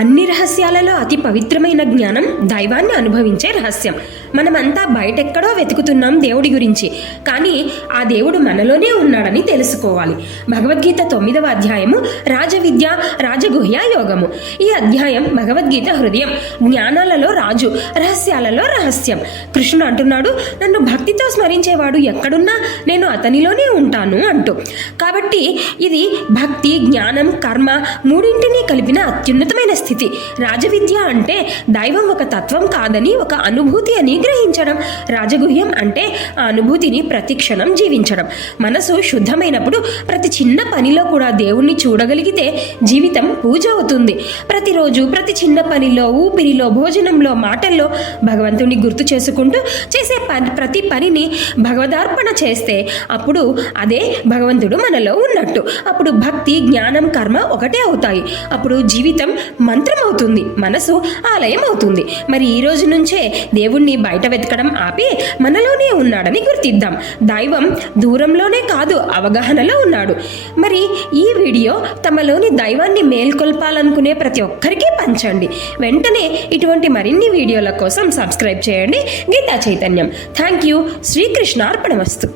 అన్ని రహస్యాలలో అతి పవిత్రమైన జ్ఞానం దైవాన్ని అనుభవించే రహస్యం. మనమంతా బయటెక్కడో వెతుకుతున్నాం దేవుడి గురించి, కానీ ఆ దేవుడు మనలోనే ఉన్నాడని తెలుసుకోవాలి. భగవద్గీత 9వ అధ్యాయము రాజవిద్య రాజగుహ్య యోగము. ఈ అధ్యాయం భగవద్గీత హృదయం, జ్ఞానాలలో రాజు, రహస్యాలలో రహస్యం. కృష్ణుడు అంటున్నాడు, నన్ను భక్తితో స్మరించేవాడు ఎక్కడున్నా నేను అతనిలోనే ఉంటాను అంటూ. కాబట్టి ఇది భక్తి, జ్ఞానం, కర్మ మూడింటినీ కలిపిన అత్యున్నతమైన స్థితి. రాజవిద్య అంటే దైవం ఒక తత్వం కాదని ఒక అనుభూతి అని గ్రహించడం. రాజగుహ్యం అంటే ఆ అనుభూతిని ప్రతి క్షణం జీవించడం. మనసు శుద్ధమైనప్పుడు ప్రతి చిన్న పనిలో కూడా దేవుణ్ణి చూడగలిగితే జీవితం పూజ అవుతుంది. ప్రతిరోజు ప్రతి చిన్న పనిలో, ఊపిరిలో, భోజనంలో, మాటల్లో భగవంతుని గుర్తు చేసుకుంటూ చేసే ప్రతి పనిని భగవదార్పణ చేస్తే అప్పుడు అదే భగవంతుడు మనలో ఉన్నట్టు. అప్పుడు భక్తి, జ్ఞానం, కర్మ ఒకటే అవుతాయి. అప్పుడు జీవితం మంత్రం అవుతుంది, మనసు ఆలయం అవుతుంది. మరి ఈ రోజు నుంచే దేవుణ్ణి బయట వెతకడం ఆపి మనలోనే ఉన్నాడని గుర్తిద్దాం. దైవం దూరంలోనే కాదు, అవగాహనలో ఉన్నాడు. మరి ఈ వీడియో తమలోని దైవాన్ని మేల్కొల్పాలనుకునే ప్రతి ఒక్కరికి పంచండి. వెంటనే ఇటువంటి మరిన్ని వీడియోల కోసం సబ్స్క్రైబ్ చేయండి. గీతా చైతన్యం. Thank you. శ్రీకృష్ణార్పణమస్తు.